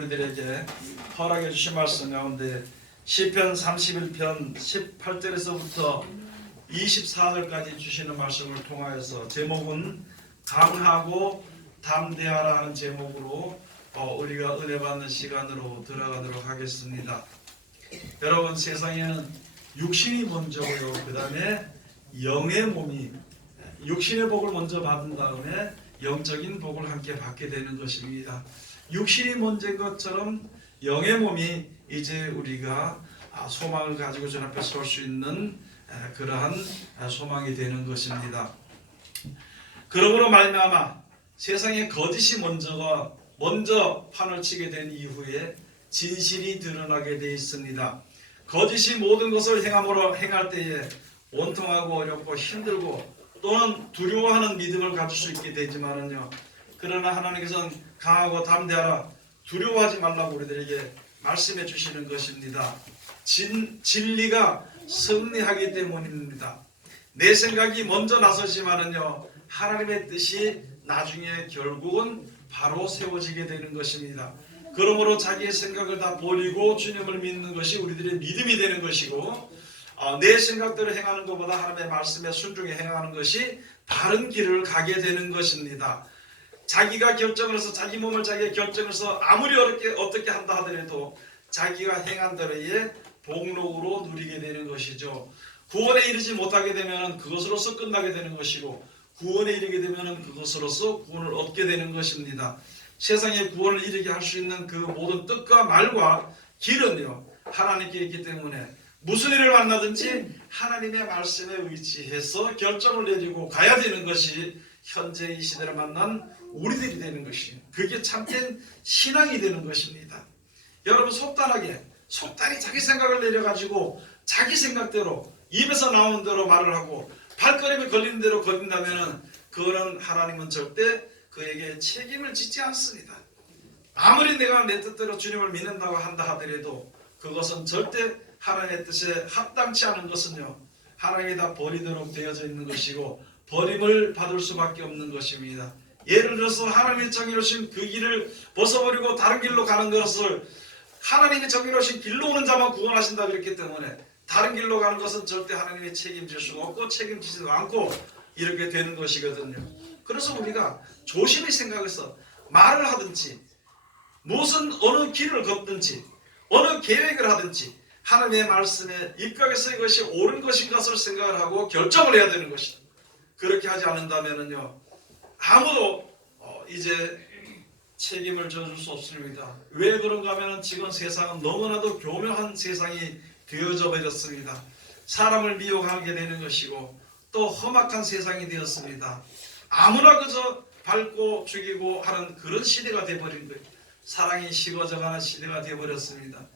우리들에게 허락해 주신 말씀 가운데 시편 31편 18절에서부터 24절까지 주시는 말씀을 통하여서 제목은 강하고 담대하라 하는 제목으로 우리가 은혜 받는 시간으로 들어가도록 하겠습니다. 여러분, 세상에는 육신이 먼저고요, 그 다음에 영의 몸이, 육신의 복을 먼저 받은 다음에 영적인 복을 함께 받게 되는 것입니다. 육신이 먼저인 것처럼 영의 몸이 이제 우리가 소망을 가지고 주 앞에 설 수 있는 그러한 소망이 되는 것입니다. 그러므로 말미암아 세상에 거짓이 먼저 판을 치게 된 이후에 진실이 드러나게 되어 있습니다. 거짓이 모든 것을 행할 때에 원통하고 어렵고 힘들고 또는 두려워하는 믿음을 가질 수 있게 되지만은요, 그러나 하나님께서는 강하고 담대하라, 두려워하지 말라고 우리들에게 말씀해 주시는 것입니다. 진리가 승리하기 때문입니다. 내 생각이 먼저 나서지만은요, 하나님의 뜻이 나중에 결국은 바로 세워지게 되는 것입니다. 그러므로 자기의 생각을 다 버리고 주님을 믿는 것이 우리들의 믿음이 되는 것이고, 내 생각대로 행하는 것보다 하나님의 말씀에 순종해 행하는 것이 바른 길을 가게 되는 것입니다. 자기가 결정을 해서 자기 몸을 자기가 결정해서 아무리 어떻게 한다 하더라도 자기가 행한 대로의 복록으로 누리게 되는 것이죠. 구원에 이르지 못하게 되면 그것으로서 끝나게 되는 것이고, 구원에 이르게 되면 그것으로서 구원을 얻게 되는 것입니다. 세상에 구원을 이르게 할 수 있는 그 모든 뜻과 말과 길은요, 하나님께 있기 때문에 무슨 일을 만나든지 하나님의 말씀에 의지해서 결정을 내리고 가야 되는 것이 현재 이 시대를 만난 우리들이 되는 것이에요. 그게 참된 신앙이 되는 것입니다. 여러분, 속단히 자기 생각을 내려가지고 자기 생각대로 입에서 나오는 대로 말을 하고 발걸음이 걸리는 대로 걸린다면 그거는 하나님은 절대 그에게 책임을 짓지 않습니다. 아무리 내가 내 뜻대로 주님을 믿는다고 한다 하더라도 그것은 절대 하나님의 뜻에 합당치 않은 것은요, 하나님이 다 버리도록 되어져 있는 것이고 버림을 받을 수밖에 없는 것입니다. 예를 들어서 하나님이 정해놓으신 그 길을 벗어버리고 다른 길로 가는 것을 하나님이 정해놓으신 길로 오는 자만 구원하신다 그랬기 때문에 다른 길로 가는 것은 절대 하나님이 책임질 수가 없고 책임지지도 않고 이렇게 되는 것이거든요. 그래서 우리가 조심히 생각해서 말을 하든지 무슨 어느 길을 걷든지 어느 계획을 하든지 하나님의 말씀에 입각해서 이것이 옳은 것인 것을 생각을 하고 결정을 해야 되는 것이다. 그렇게 하지 않는다면요, 아무도 이제 책임을 져줄 수 없습니다. 왜 그런가 하면 지금 세상은 너무나도 교묘한 세상이 되어져 버렸습니다. 사람을 미혹하게 되는 것이고 또 험악한 세상이 되었습니다. 아무나 그저 밟고 죽이고 하는 그런 시대가 되어버린 거예요. 사랑이 식어져가는 시대가 되어버렸습니다.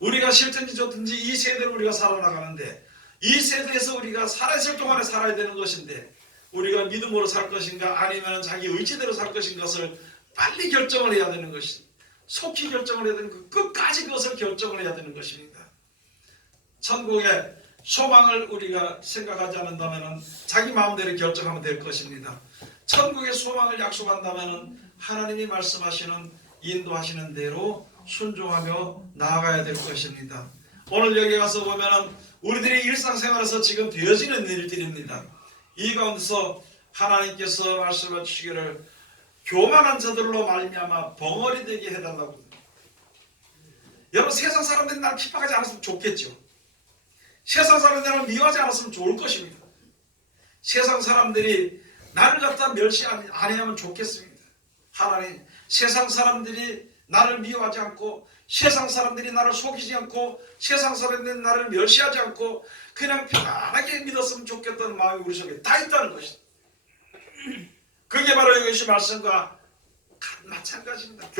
우리가 싫든지 좋든지 이 세대를 우리가 살아나가는데 이 세대에서 우리가 살아있을 동안에 살아야 되는 것인데 우리가 믿음으로 살 것인가 아니면 자기 의지대로 살 것인가를 빨리 결정을 해야 되는 것입니다. 속히 결정을 해야 되는 것, 끝까지 그것을 결정을 해야 되는 것입니다. 천국의 소망을 우리가 생각하지 않는다면 자기 마음대로 결정하면 될 것입니다. 천국의 소망을 약속한다면 하나님이 말씀하시는 인도하시는 대로 순종하며 나아가야 될 것입니다. 오늘 여기 가서 보면 우리들의 일상생활에서 지금 되어지는 일들입니다. 이 가운데서 하나님께서 말씀해 주시기를 교만한 자들로 말미암아 벙어리 되게 해달라고. 여러분, 세상 사람들이 나를 핍박하지 않았으면 좋겠죠. 세상 사람들이 나를 미워하지 않았으면 좋을 것입니다. 세상 사람들이 나를 갖다 멸시 안 하면 좋겠습니다. 하나님, 세상 사람들이 나를 미워하지 않고 세상 사람들이 나를 속이지 않고 세상 사람들이 나를 멸시하지 않고 그냥 편안하게 믿었으면 좋겠다는 마음이 우리 속에 다 있다는 것이다. 그게 바로 이것이 말씀과 마찬가지입니다.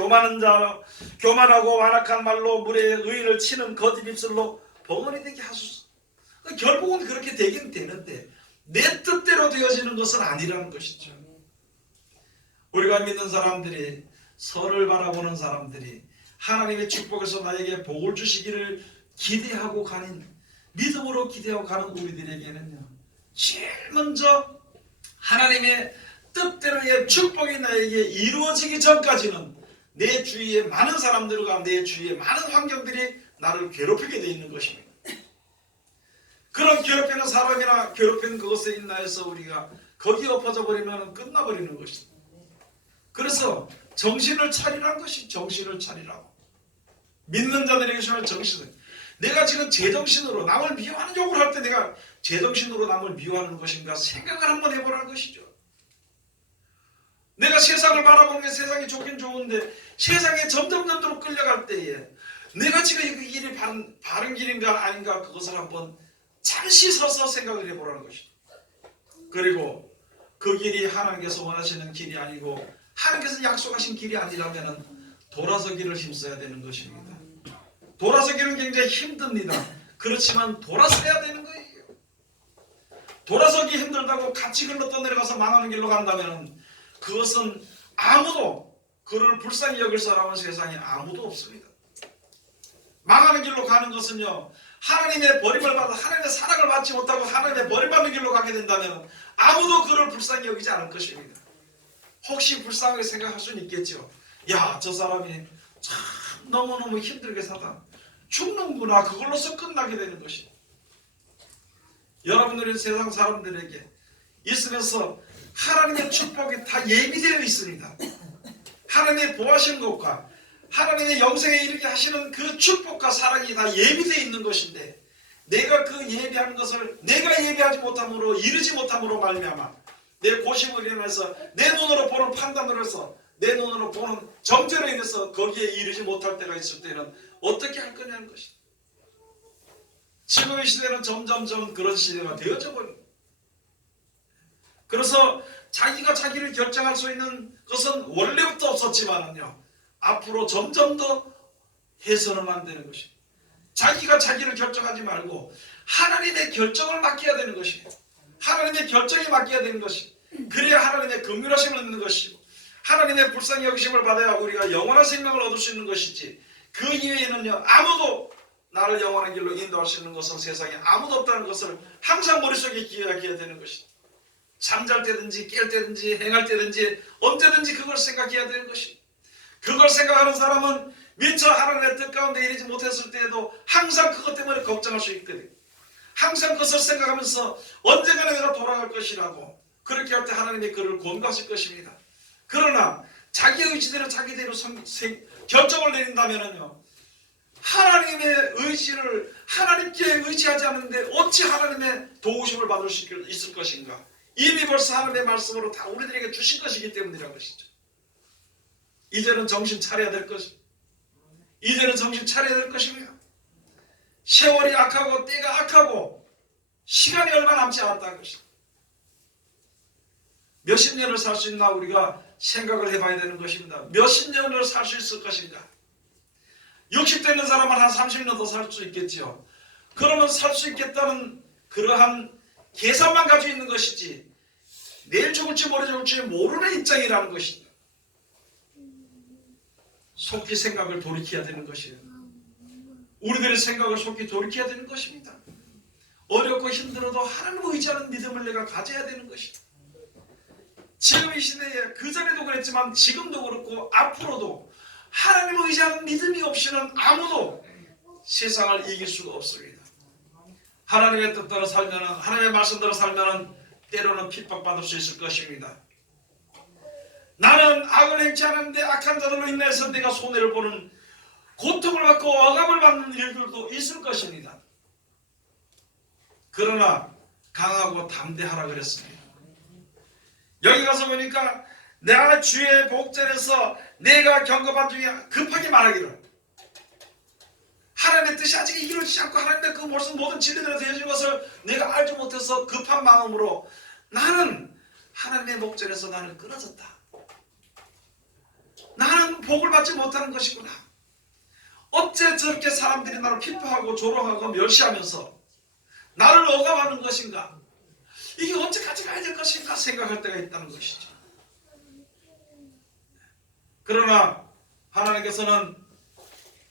교만하고 완악한 말로 물에 의인을 치는 거짓 입술로 벙어리 되게 하소서. 결국은 그렇게 되긴 되는데 내 뜻대로 되어지는 것은 아니라는 것이죠. 우리가 믿는 사람들이, 선을 바라보는 사람들이 하나님의 축복에서 나에게 복을 주시기를 기대하고 가는, 믿음으로 기대하고 가는 우리들에게는요, 제일 먼저 하나님의 뜻대로의 축복이 나에게 이루어지기 전까지는 내 주위에 많은 사람들과 내 주위에 많은 환경들이 나를 괴롭히게 되어 있는 것입니다. 그런 괴롭히는 사람이나 괴롭히는 그것에 인하여서 우리가 거기에 엎어져 버리면 끝나버리는 것입니다. 그래서 정신을 차리라는 것이 정신을 차리라고. 믿는 자들에게 정말 정신을. 내가 지금 제정신으로 남을 미워하는 욕을 할 때 내가 제정신으로 남을 미워하는 것인가 생각을 한번 해보라는 것이죠. 내가 세상을 바라보는 게 세상이 좋긴 좋은데 세상에 점점 끌려갈 때에 내가 지금 이 길이 바른 길인가 아닌가 그것을 한번 잠시 서서 생각을 해보라는 것이죠. 그리고 그 길이 하나님께서 원하시는 길이 아니고 하나님께서 약속하신 길이 아니라면 돌아서기를 힘써야 되는 것입니다. 돌아서기는 굉장히 힘듭니다. 그렇지만 돌아서야 되는 거예요. 돌아서기 힘들다고 같이 글로 떠내려가서 망하는 길로 간다면 그것은 아무도 그를 불쌍히 여길 사람은 세상에 아무도 없습니다. 망하는 길로 가는 것은요, 하나님의 버림을 받아 하나님의 사랑을 받지 못하고 하나님의 버림받는 길로 가게 된다면 아무도 그를 불쌍히 여기지 않을 것입니다. 혹시 불쌍하게 생각할 수는 있겠죠. 야, 저 사람이 참 너무너무 힘들게 사다 죽는구나. 그걸로서 끝나게 되는 것이. 여러분들이 세상 사람들에게 있으면서 하나님의 축복이 다 예비되어 있습니다. 하나님의 보호하시는 것과 하나님의 영생에 이르게 하시는 그 축복과 사랑이 다 예비되어 있는 것인데 내가 그 예비한 것을 내가 예비하지 못함으로 이르지 못함으로 말미암아 내 고심으로 인해서 내 눈으로 보는 판단으로 해서 내 눈으로 보는 정죄로 인해서 거기에 이르지 못할 때가 있을 때는 어떻게 할 거냐는 것이다. 지금의 시대는 점점점 그런 시대가 되어져 버립니다. 그래서 자기가 자기를 결정할 수 있는 것은 원래부터 없었지만요, 앞으로 점점 더 해서는 안 되는 것입니다. 자기가 자기를 결정하지 말고 하나님의 결정을 맡겨야 되는 것입니다. 하나님의 결정에 맡겨야 되는 것이. 그래야 하나님의 긍휼하심을 얻는 것이고 하나님의 불쌍히 여기심을 받아야 우리가 영원한 생명을 얻을 수 있는 것이지, 그 이외에는요 아무도 나를 영원한 길로 인도할 수 있는 것은 세상에 아무도 없다는 것을 항상 머릿속에 기억해야 되는 것이다. 잠잘 때든지 깰 때든지 행할 때든지 언제든지 그걸 생각해야 되는 것입니다. 그걸 생각하는 사람은 미처 하나님의 뜻 가운데 이르지 못했을 때에도 항상 그것 때문에 걱정할 수 있거든요. 항상 그것을 생각하면서 언젠가 내가 돌아갈 것이라고 그렇게 할 때 하나님이 그를 권고하실 것입니다. 그러나 자기 의지대로 자기대로 결정을 내린다면요, 하나님의 의지를 하나님께 의지하지 않는데 어찌 하나님의 도우심을 받을 수 있을 것인가? 이미 벌써 하나님의 말씀으로 다 우리들에게 주신 것이기 때문이라는 것이죠. 이제는 정신 차려야 될 것입니다. 이제는 정신 차려야 될 것입니다. 세월이 악하고 때가 악하고 시간이 얼마 남지 않았다는 것입니다. 몇십 년을 살 수 있나 우리가 생각을 해봐야 되는 것입니다. 몇십 년을 살 수 있을 것인가? 60 되는 사람은 한 30년 더 살 수 있겠지요. 그러면 살 수 있겠다는 그러한 계산만 가지고 있는 것이지 내일 죽을지 모레 죽을지 모르는 입장이라는 것입니다. 속히 생각을 돌이켜야 되는 것이에요. 우리들의 생각을 속히 돌이켜야 되는 것입니다. 어렵고 힘들어도 하나님 의지하는 믿음을 내가 가져야 되는 것입니다. 지금 이 시대에 그전에도 그랬지만 지금도 그렇고 앞으로도 하나님을 의지하는 믿음이 없이는 아무도 세상을 이길 수가 없습니다. 하나님의 뜻대로 살면, 하나님의 말씀대로 살면 때로는 핍박받을 수 있을 것입니다. 나는 악을 행치 않았는데 악한 자들로 인해서 내가 손해를 보는, 고통을 받고 억압을 받는 일들도 있을 것입니다. 그러나 강하고 담대하라 그랬습니다. 여기 가서 보니까 내가 주의 복전에서 내가 경고한 중에 급하게 말하기를, 하나님의 뜻이 아직 이루어지지 않고 하나님의 그 모든 진리대로 되어진 것을 내가 알지 못해서 급한 마음으로 나는 하나님의 목전에서 나는 끊어졌다. 나는 복을 받지 못하는 것이구나. 어째 저렇게 사람들이 나를 핍박하고 조롱하고 멸시하면서 나를 억압하는 것인가? 이게 언제까지 가야 될 것인가 생각할 때가 있다는 것이죠. 그러나 하나님께서는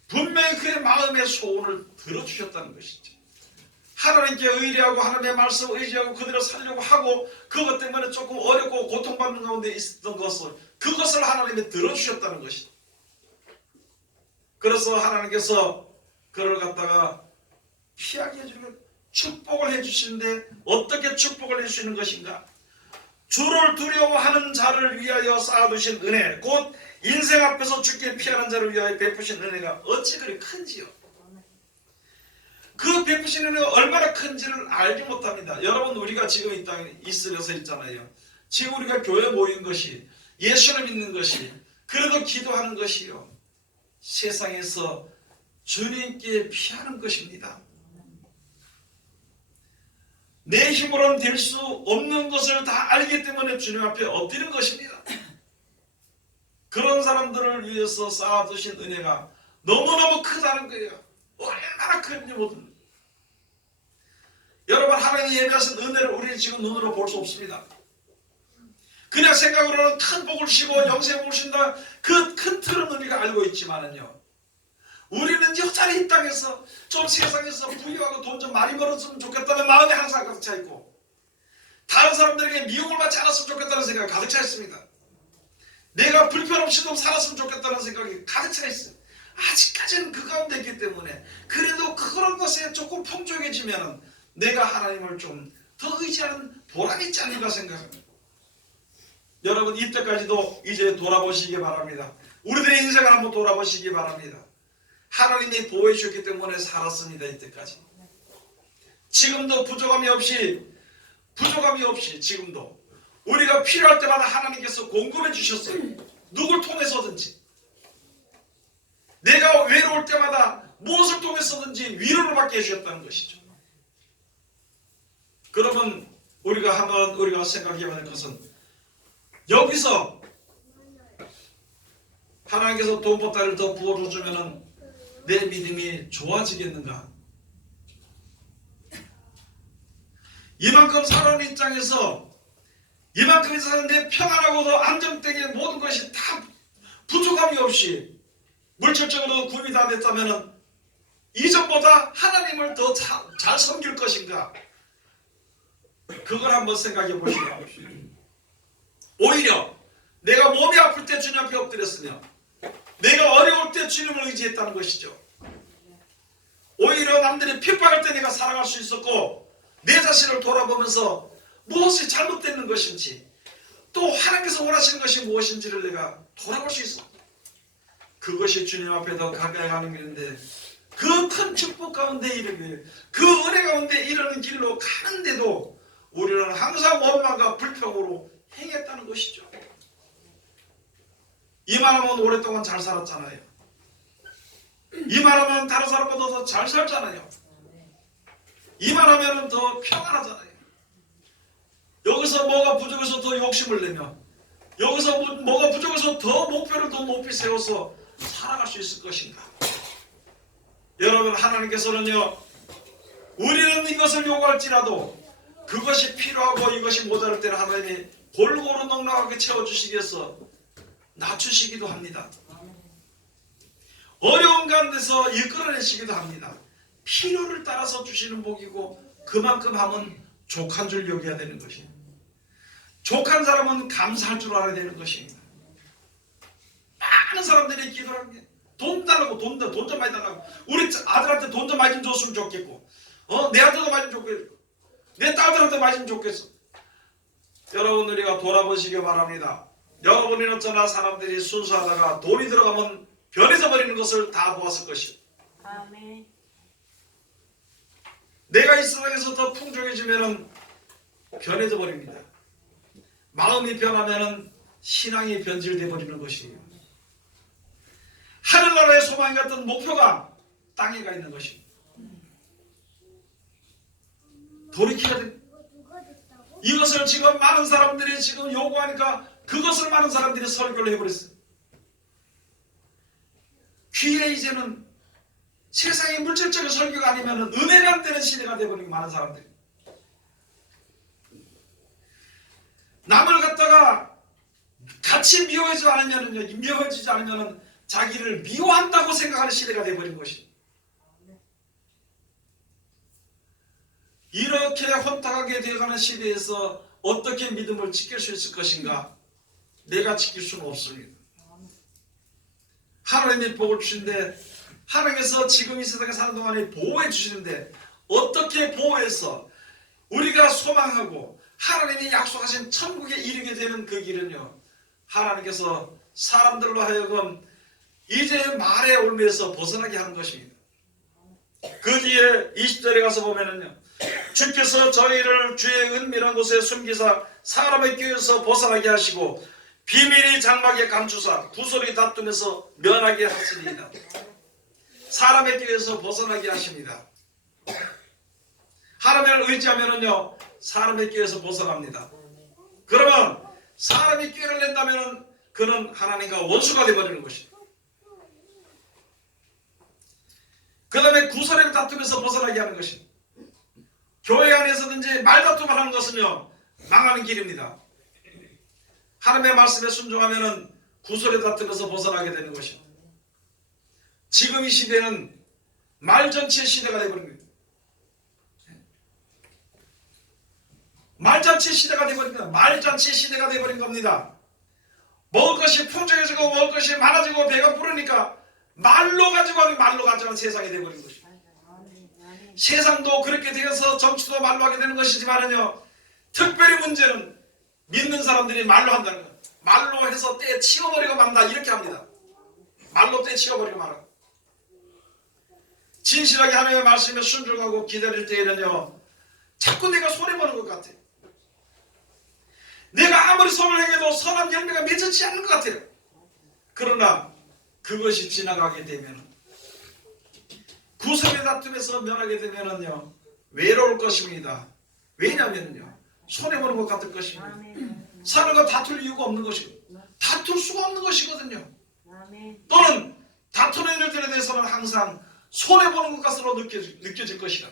분명히 그의 마음의 소원을 들어주셨다는 것이죠. 하나님께 의뢰하고 하나님의 말씀을 의지하고 그대로 살려고 하고 그것 때문에 조금 어렵고 고통받는 가운데 있었던 것을, 그것을 하나님이 들어주셨다는 것이죠. 그래서 하나님께서 그를 갖다가 피하게 해주는 축복을 해주시는데 어떻게 축복을 해주시는 것인가? 주를 두려워하는 자를 위하여 쌓아두신 은혜, 곧 인생 앞에서 죽게 피하는 자를 위하여 베푸신 은혜가 어찌 그리 큰지요. 그 베푸신 은혜가 얼마나 큰지를 알지 못합니다. 여러분, 우리가 지금 이 땅에 있으려서 있잖아요. 지금 우리가 교회 모인 것이, 예수를 믿는 것이, 그래도 기도하는 것이요, 세상에서 주님께 피하는 것입니다. 내 힘으로는 될 수 없는 것을 다 알기 때문에 주님 앞에 엎드리는 것입니다. 그런 사람들을 위해서 쌓아두신 은혜가 너무너무 크다는 거예요. 얼마나 큰지 모릅니다. 여러분, 하나님이 예비하신 은혜를 우리는 지금 눈으로 볼 수 없습니다. 그냥 생각으로는 큰 복을 주시고 영생을 주신다, 그 큰 틀은 우리가 알고 있지만은요, 우리는 여전히 이 땅에서 좀 세상에서 부유하고 돈 좀 많이 벌었으면 좋겠다는 마음이 항상 가득 차 있고, 다른 사람들에게 미움을 받지 않았으면 좋겠다는 생각이 가득 차 있습니다. 내가 불편 없이 좀 살았으면 좋겠다는 생각이 가득 차 있어요. 아직까지는 그 가운데 있기 때문에, 그래도 그런 것에 조금 풍족해지면 내가 하나님을 좀 더 의지하는 보람이 있지 않는가 생각합니다. 여러분, 이때까지도 이제 돌아보시기 바랍니다. 우리들의 인생을 한번 돌아보시기 바랍니다. 하나님이 보호해 주셨기 때문에 살았습니다. 이때까지. 지금도 부족함이 없이 지금도 우리가 필요할 때마다 하나님께서 공급해 주셨어요. 누굴 통해서든지. 내가 외로울 때마다 무엇을 통해서든지 위로를 받게 해주셨다는 것이죠. 그러면 우리가 생각해야 할 것은, 여기서 하나님께서 돈보따리를 더 부어주면 내 믿음이 좋아지겠는가? 이만큼 살아오는 입장에서, 이만큼 사는데 평안하고도 안정되게 모든 것이 다 부족함이 없이 물질적으로 구입이 다 됐다면 이전보다 하나님을 더 잘 섬길 것인가? 그걸 한번 생각해 보시기 바랍니다. 오히려 내가 몸이 아플 때 주님 앞에 엎드렸으며 내가 어려울 때 주님을 의지했다는 것이죠. 오히려 남들이 핍박할 때 내가 살아갈 수 있었고, 내 자신을 돌아보면서 무엇이 잘못되는 것인지, 또 하나님께서 원하시는 것이 무엇인지를 내가 돌아볼 수 있어. 그것이 주님 앞에 더 가까이 가는 길인데, 그 큰 축복 가운데 이르기, 그 은혜 가운데 이르는 길로 가는데도 우리는 항상 원망과 불평으로 행했다는 것이죠. 이만하면 오랫동안 잘 살았잖아요. 이만하면 다른 사람보다 더 잘 살잖아요. 이만하면 더 평안하잖아요. 여기서 뭐가 부족해서 더 욕심을 내며, 여기서 뭐가 부족해서 더 목표를 더 높이 세워서 살아갈 수 있을 것인가? 여러분, 하나님께서는요, 우리는 이것을 요구할지라도 그것이 필요하고 이것이 모자랄 때는 하나님이 골고루 넉넉하게 채워주시기 위해서 낮추시기도 합니다. 어려운 가운데서 이끌어내시기도 합니다. 필요를 따라서 주시는 복이고, 그만큼 하면 족한 줄 여겨야 되는 것입니다. 족한 사람은 감사할 줄 알아야 되는 것입니다. 많은 사람들이 기도를 하는 게, 돈 달라고, 돈 좀 많이 달라고, 우리 아들한테 돈 좀 많이 좀 줬으면 좋겠고, 내 아들도 많이 좀 좋겠고, 내 딸들한테 많이 좀 좋겠어. 여러분, 우리가 돌아보시기 바랍니다. 여러분이나 저나 사람들이 순수하다가 돈이 들어가면 변해져 버리는 것을 다 보았을 것이요. 아멘. 내가 이 세상에서 더 풍족해지면 변해져 버립니다. 마음이 변하면 신앙이 변질돼 버리는 것이에요. 하늘나라의 소망이 같은 목표가 땅에 가 있는 것입니다. 돌이켜야 됩니다. 이것을 지금 많은 사람들이 지금 요구하니까 그것을 많은 사람들이 설교를 해버렸어요. 귀에 이제는 세상의 물질적인 설교가 아니면 은혜가 안 되는 시대가 되어버린 많은 사람들이. 남을 갖다가 같이 미워지지 않으면 자기를 미워한다고 생각하는 시대가 되어버린 것입니다. 이렇게 혼탁하게 되어가는 시대에서 어떻게 믿음을 지킬 수 있을 것인가? 내가 지킬 수는 없습니다. 하나님의 복을 주신데 하나님께서 지금 이 세상에 사는 동안에 보호해 주시는데 어떻게 보호해서 우리가 소망하고 하나님이 약속하신 천국에 이르게 되는 그 길은요, 하나님께서 사람들로 하여금 이제 말의 올무에서 벗어나게 하는 것입니다. 그 뒤에 20절에 가서 보면은요, 주께서 저희를 주의 은밀한 곳에 숨기사 사람의 꾀에서 벗어나게 하시고 비밀이 장막에 감추사 구설이 다툼에서 면하게 하시리이다. 사람의 꾀에서 벗어나게 하십니다. 하나님을 의지하면은요, 사람의 꾀에서 벗어납니다. 그러면 사람이 꾀를 낸다면 그는 하나님과 원수가 되어버리는 것입니다. 그 다음에 구설의 다툼에서 벗어나게 하는 것입니다. 교회 안에서든지 말다툼을 하는 것은요, 망하는 길입니다. 하나님의 말씀에 순종하면 구설의 다툼에서 벗어나게 되는 것입니다. 지금 이 시대는 말전치의 시대가 되어버립니다. 말잔치의 시대가 되어버립니다. 말잔치의 시대가 되어버린 겁니다. 먹을 것이 풍족해지고 먹을 것이 많아지고 배가 부르니까 말로 가져가는 세상이 되어버린 것입니다. 세상도 그렇게 되어서 정치도 말로 하게 되는 것이지만은요, 특별히 문제는 믿는 사람들이 말로 한다는 거예요. 말로 해서 떼 치워버리고 만다 이렇게 합니다. 말로 떼 치워버리고 말아. 진실하게 하나님의 말씀에 순종하고 기다릴 때에는요, 자꾸 내가 손해보는 것 같아요. 내가 아무리 선을 행해도 선한 열매가 맺어지지 않는 것 같아요. 그러나 그것이 지나가게 되면, 구설의 다툼에서 면하게 되면은요, 외로울 것입니다. 왜냐하면요, 손해보는 것 같을 것입니다. 사는 거 다툴 이유가 없는 것이고, 다툴 수가 없는 것이거든요. 또는 다투는 일들에 대해서는 항상 손해보는 것 같으로 느껴질 것이라.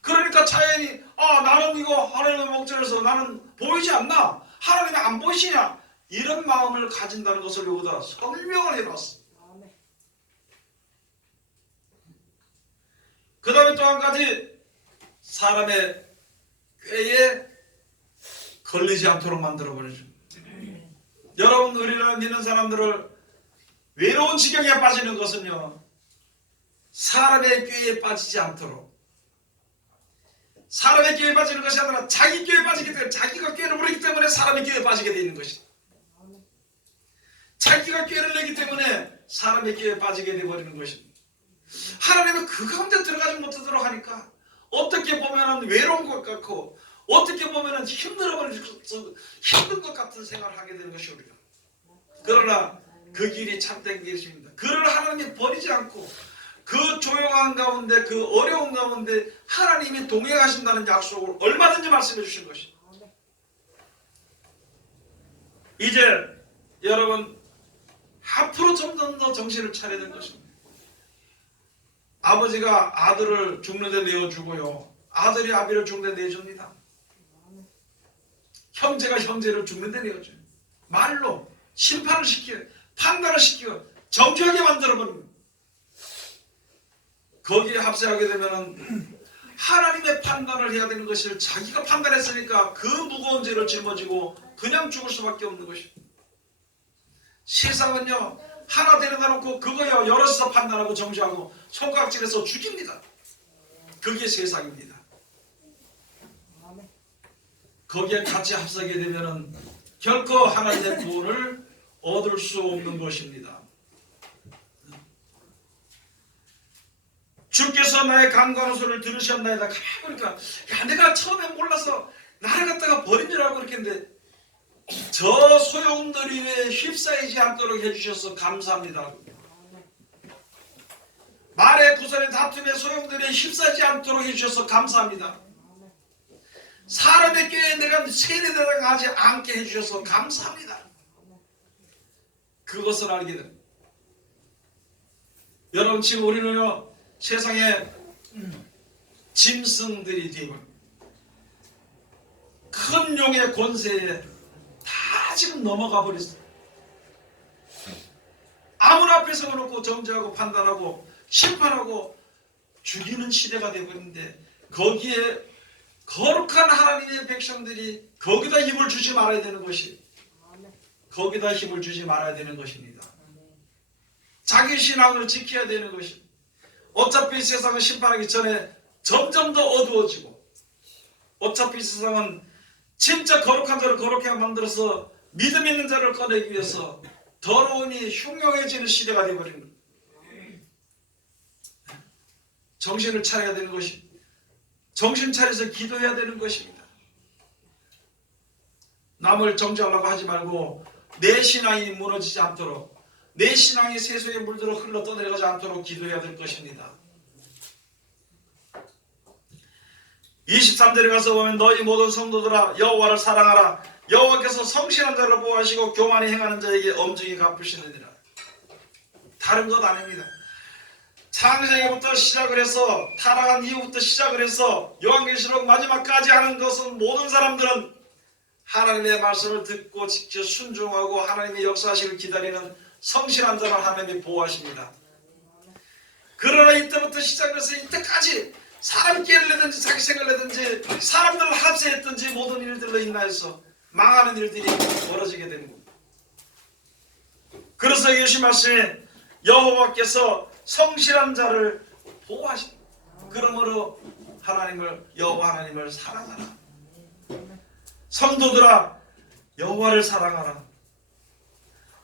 그러니까 자연히 나는 이거 하나님의 목전에서 나는 보이지 않나? 하나님이 안 보이시냐? 이런 마음을 가진다는 것을 여기다 설명을 해놨어. 그 다음에 또 한 가지, 사람의 꾀에 걸리지 않도록 만들어버리죠. 여러분, 우리를 믿는 사람들을 외로운 지경에 빠지는 것은요, 사람의 꾀에 빠지지 않도록, 사람의 꾀에 빠지는 것이 아니라 자기 꾀에 빠지게 되면, 자기가 꾀를 부리기 때문에 사람의 꾀에 빠지게 되는 것이다. 자기가 꾀를 내기 때문에 사람의 꾀에 빠지게 되어버리는 것입니다. 하나님은 그 가운데 들어가지 못하도록 하니까 어떻게 보면 외로운 것 같고, 어떻게 보면 힘든 것 같은 생활을 하게 되는 것이 우리가. 그러나 그 길이 참된 길입니다. 그를 하나님이 버리지 않고 그 조용한 가운데, 그 어려운 가운데 하나님이 동행하신다는 약속을 얼마든지 말씀해 주신 것입니다. 이제 여러분, 앞으로 점점 더 정신을 차려야 될 것입니다. 아버지가 아들을 죽는 데 내어주고요, 아들이 아비를 죽는 데 내줍니다. 형제가 형제를 죽는 데 내어줘요. 말로 심판을 시키고 판단을 시키고 정죄하게 만들어버립니다. 거기에 합세하게 되면 하나님의 판단을 해야 되는 것을 자기가 판단했으니까 그 무거운 죄를 짊어지고 그냥 죽을 수밖에 없는 것입니다. 세상은요, 하나 데려다 놓고 그거요 여럿이서 판단하고 정죄하고 손가락질해서 죽입니다. 그게 세상입니다. 거기에 같이 합세하게 되면 결코 하나님의 구원을 얻을 수 없는 것입니다. 주께서 나의 간구하는 소리를 들으셨나이다. 가만히 보니까, 내가 처음에 몰라서 나를 갖다가 버린 줄 알고 그렇게 했는데, 저 소용돌이에 휩싸이지 않도록 해주셔서 감사합니다. 말의 구설의 다툼에 소용돌이에 휩싸이지 않도록 해주셔서 감사합니다. 사람의 꾀에 내가 세뇌당하지 않게 해주셔서 감사합니다. 그것을 알게 됩니다. 여러분, 지금 우리는요, 세상에 짐승들이 되고 큰 용의 권세에 다 지금 넘어가 버렸어요. 아무나 앞에 서놓고 정죄하고 판단하고 심판하고 죽이는 시대가 되어버렸는데, 거기에 거룩한 하나님의 백성들이 거기다 힘을 주지 말아야 되는 것이, 거기다 힘을 주지 말아야 되는 것입니다. 자기 신앙을 지켜야 되는 것입니다. 어차피 세상은 심판하기 전에 점점 더 어두워지고, 어차피 세상은 진짜 거룩한 자를 거룩하게 만들어서 믿음 있는 자를 꺼내기 위해서 더러우니 흉흉해지는 시대가 되어버린 거예요. 정신을 차려야 되는 것입니다. 정신 차려서 기도해야 되는 것입니다. 남을 정죄하려고 하지 말고 내 신앙이 무너지지 않도록, 내 신앙이 세속에 물들어 흘러 떠내려가지 않도록 기도해야 될 것입니다. 23절에 가서 보면 너희 모든 성도들아 여호와를 사랑하라. 여호와께서 성실한 자를 보호하시고 교만히 행하는 자에게 엄중히 갚으시느니라. 다른 것 아닙니다. 창세기부터 시작을 해서 타락한 이후부터 시작을 해서 요한계시록 마지막까지 하는 것은 모든 사람들은 하나님의 말씀을 듣고 지켜 순종하고 하나님의 역사하시기를 기다리는 성실한 자를 하나님이 보호하십니다. 그러나 이때부터 시작해서 이때까지 사람 끼를 내든지 자기 생각을 내든지 사람들을 합세했든지 모든 일들로 인하여서 망하는 일들이 벌어지게 되는 겁니다. 그래서 예수 말씀에 여호와께서 성실한 자를 보호하십니다. 그러므로 여호와 하나님을 사랑하라. 성도들아 여호와를 사랑하라.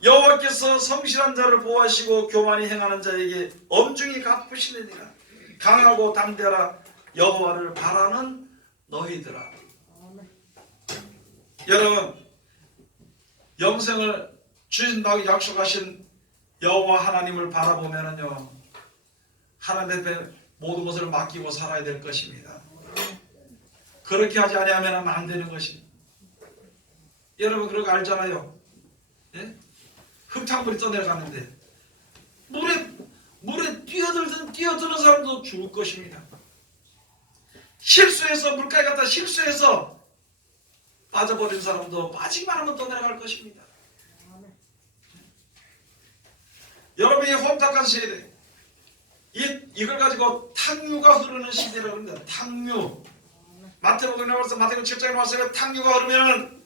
여호와께서 성실한 자를 보호하시고 교만히 행하는 자에게 엄중히 갚으시느니라. 강하고 담대하라. 여호와를 바라는 너희들아. 여러분, 영생을 주신다고 약속하신 여호와 하나님을 바라보면은요, 하나님 앞에 모든 것을 맡기고 살아야 될 것입니다. 그렇게 하지 아니하면 안 되는 것입니다. 여러분 그런 거 알잖아요. 예? 흙탕물이 떠내려가는데 물에 뛰어드는 사람도 죽을 것입니다. 실수해서 물가에 갔다 실수해서 빠져버린 사람도 빠지기만 하면 떠내려갈 것입니다. 여러분이 혼탁하셔야 돼요. 이걸 가지고 탕류가 흐르는 시대라고 합니다. 탕류. 마태복음에 나와서 마태복음 7장에 나와서 탕류가 흐르면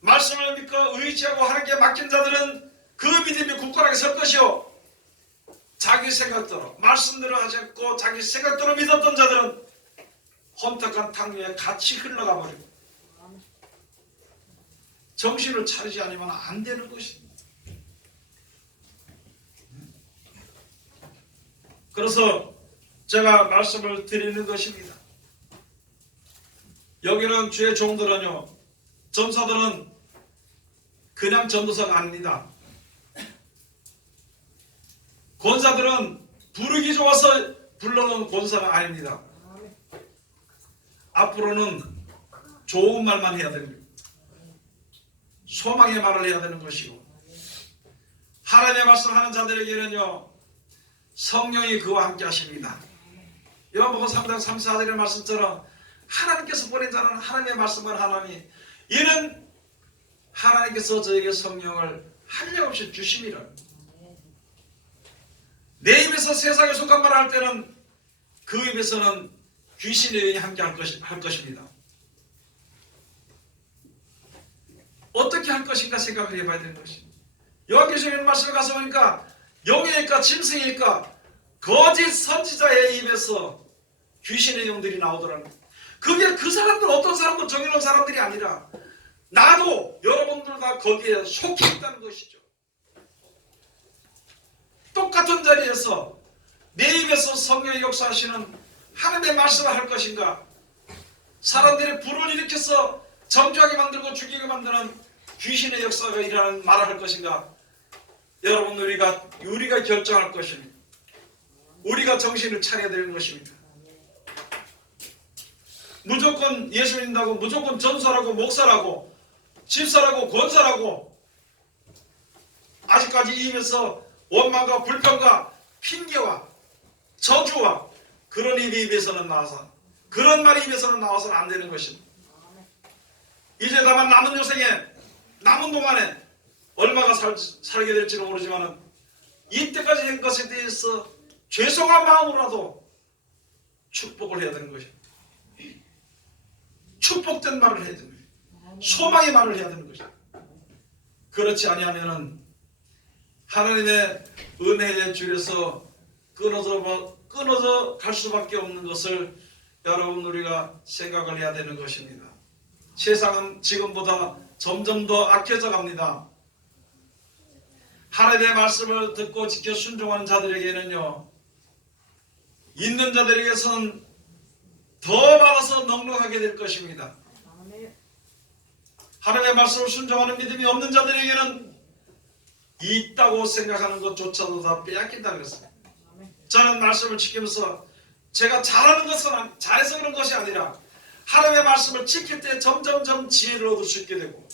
말씀을 믿고 의지하고 하나님께 맡긴 자들은 그 믿음이 굳건하게 설 것이요, 자기 생각대로 말씀대로 하지 않고 자기 생각대로 믿었던 자들은 혼탁한 탕류에 같이 흘러가 버리고 정신을 차리지 않으면 안 되는 것입니다. 그래서 제가 말씀을 드리는 것입니다. 여기는 주의 종들은요, 전사들은 그냥 전도사가 아닙니다. 권사들은 부르기 좋아서 불러놓은 권사가 아닙니다. 앞으로는 좋은 말만 해야 됩니다. 소망의 말을 해야 되는 것이고, 하나님의 말씀하는 자들에게는요, 성령이 그와 함께 하십니다. 요한복음 3장 34절의 말씀처럼 하나님께서 보낸 자는 하나님의 말씀을 하나니 이는 하나님께서 저에게 성령을 한량없이 주심이라. 내 입에서 세상에 속한 말을 할 때는 그 입에서는 귀신의 영이 함께 할 것입니다. 어떻게 할 것인가 생각을 해봐야 되는 것입니다. 요한계시록 말씀에 가서 보니까 영일까 짐승일까 거짓 선지자의 입에서 귀신의 영들이 나오더라는 거예요. 그게 그 사람들 어떤 사람도 정해놓은 사람들이 아니라 나도 여러분들 다 거기에 속해 있다는 것이죠. 똑같은 자리에서 내 입에서 성령의 역사하시는 하나님의 말씀을 할 것인가, 사람들의 불을 일으켜서 정죄하게 만들고 죽이게 만드는 귀신의 역사가 일어나는 말을 할 것인가, 여러분 우리가 결정할 것입니다. 우리가 정신을 차려야 되는 것입니다. 무조건 예수 믿는다고 무조건 전사라고 목사라고 집사라고 권사라고 아직까지 입에서 원망과 불평과 핑계와 저주와 그런 입에서는 나와서, 그런 말이 입에서는 나와서는 안 되는 것입니다. 이제 다만 남은 요생에 남은 동안에 얼마가 살게 될지는 모르지만 이때까지 한 것에 대해서 죄송한 마음으로라도 축복을 해야 되는 것입니다. 축복된 말을 해야 되는 것입니다. 소망의 말을 해야 되는 것입니다. 그렇지 아니하면은 하나님의 은혜의 줄에서 끊어져 갈 수밖에 없는 것을 여러분 우리가 생각을 해야 되는 것입니다. 세상은 지금보다 점점 더 악해져 갑니다. 하나님의 말씀을 듣고 지켜 순종하는 자들에게는요, 있는 자들에게서는 더 많아서 넉넉하게 될 것입니다. 하나님의 말씀을 순종하는 믿음이 없는 자들에게는 있다고 생각하는 것조차도 다 빼앗긴다 그랬어요. 저는 말씀을 지키면서 제가 잘해서 그런 것이 아니라 하나님의 말씀을 지킬 때 점점점 지혜를 얻을 수 있게 되고,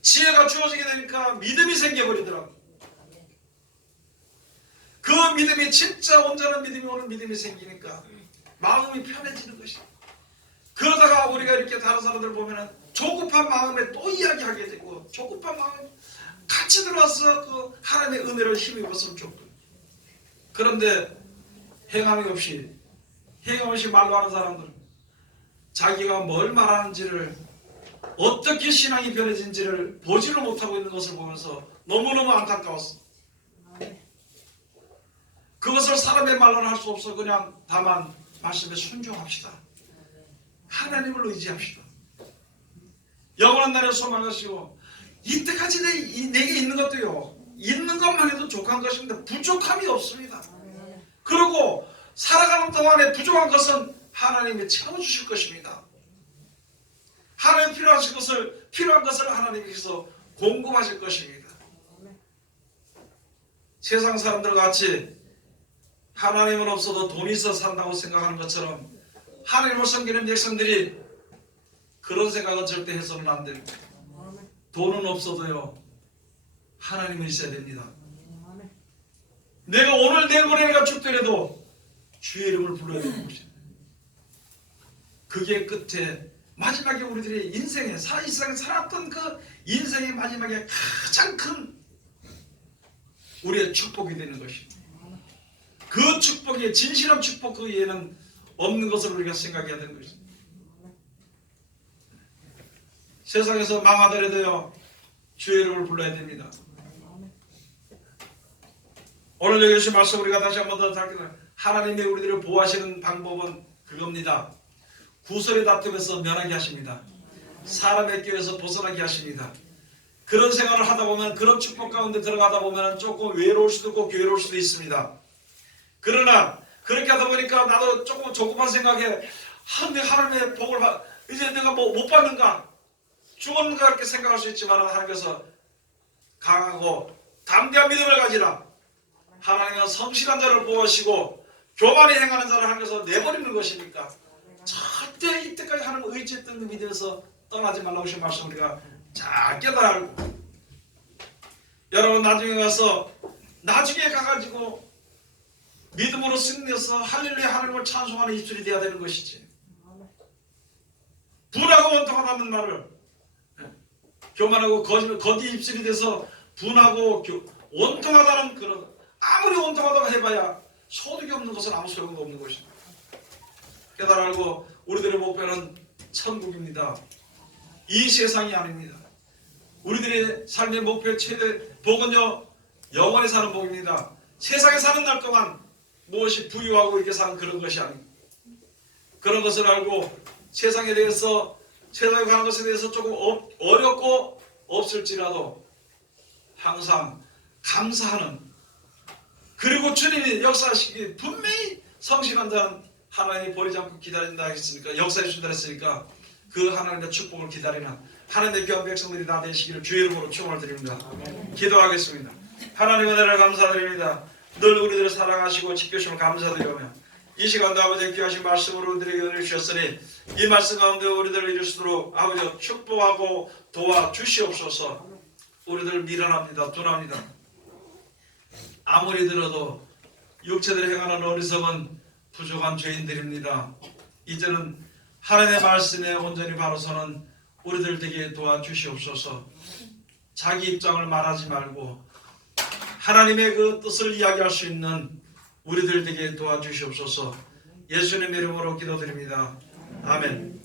지혜가 주어지게 되니까 믿음이 생겨버리더라고요. 그 믿음이 진짜 온전한 믿음이 오는 믿음이 생기니까 마음이 편해지는 것이에요. 그러다가 우리가 이렇게 다른 사람들 보면은 조급한 마음에 또 이야기하게 되고, 조급한 마음에 같이 들어와서 그 하나님의 은혜를 힘입었으면 좋고, 그런데 행함이 없이 말로 하는 사람들은 자기가 뭘 말하는지를, 어떻게 신앙이 변해진지를 보지를 못하고 있는 것을 보면서 너무너무 안타까웠어. 그것을 사람의 말로는 할 수 없어. 그냥 다만 말씀에 순종합시다. 하나님을 의지합시다. 영원한 날에 소망하시고, 이때까지 내게 있는 것도요, 있는 것만 해도 족한 것입니다. 부족함이 없습니다. 그리고 살아가는 동안에 부족한 것은 하나님이 채워주실 것입니다. 하나님 필요한 것을 하나님께서 공급하실 것입니다. 세상 사람들 같이 하나님은 없어도 돈이 있어 산다고 생각하는 것처럼 하나님을 섬기는 백성들이 그런 생각은 절대 해서는 안 됩니다. 돈은 없어도요, 하나님은 있어야 됩니다. 내가 오늘 내일 모레가 죽더라도 주의 이름을 불러야 되는 것입니다. 그게 끝에 마지막에 우리들의 인생에, 사실상 살았던 그 인생의 마지막에 가장 큰 우리의 축복이 되는 것입니다. 그 축복이, 진실한 축복 그 이에는 없는 것을 우리가 생각해야 되는 것입니다. 세상에서 망하더라도요, 주의 이름을 불러야 됩니다. 오늘 여기 주신 말씀 우리가 다시 한번 더 살펴보면, 하나님이 우리들을 보호하시는 방법은 그겁니다. 구설의 다툼에서 면하게 하십니다. 사람의 꾀에서 벗어나게 하십니다. 그런 생활을 하다 보면, 그런 축복 가운데 들어가다 보면 조금 외로울 수도 있고 괴로울 수도 있습니다. 그러나 그렇게 하다 보니까 나도 조금 조급한 생각에, 하나님의 복을 이제 내가 뭐 못 받는가, 죽었는가 이렇게 생각할 수 있지만, 하나님께서 강하고 담대한 믿음을 가지라. 하나님은 성실한 자를 보호하시고 교만히 행하는 자를 하나님께서 내버리는 것이니까 절대 이때까지 하나님 의지했던 그 믿음에서 떠나지 말라고 하신 말씀 우리가 잘 깨달아 알고, 여러분 나중에 가가지고 믿음으로 승리해서 할렐루야 하나님을 찬송하는 입술이 되어야 되는 것이지. 분하고 원통하다는 말을, 교만하고 거짓 입술이 돼서 분하고 원통하다는, 그런, 아무리 원통하다고 해봐야 소득이 없는 것은 아무 소용도 없는 것입니다. 깨달아 알고 우리들의 목표는 천국입니다. 이 세상이 아닙니다. 우리들의 삶의 목표의 최대 복은요, 영원히 사는 복입니다. 세상에 사는 날 동안 무엇이 부유하고 이렇게 사는 그런 것이 아닙니다. 그런 것을 알고 세상에 가는 것에 대해서 조금 어렵고 없을지라도 항상 감사하는, 그리고 주님이 역사하시기 분명히 성실한 자는 하나님이 버리지 않고 기다린다 했으니까, 역사해 준다 했으니까 그 하나님의 축복을 기다리는 하나님의 귀한 백성들이 다 되시기를 주의 이름으로 축원을 드립니다. 기도하겠습니다. 하나님의 은혜를 감사드립니다. 늘 우리들을 사랑하시고 지켜주심을 감사드리며, 이 시간도 아버지의 귀하신 말씀으로 우리들에게 은혜를 주셨으니 이 말씀 가운데 우리들을 이룰 수 있도록 아버지 축복하고 도와주시옵소서. 우리들 미련합니다. 둔합니다. 아무리 들어도 육체들이 행하는 어리석은 부족한 죄인들입니다. 이제는 하나님의 말씀에 온전히 바로 서는 우리들 되게 도와주시옵소서. 자기 입장을 말하지 말고 하나님의 그 뜻을 이야기할 수 있는 우리들 되게 도와주시옵소서. 예수님의 이름으로 기도드립니다. 아멘.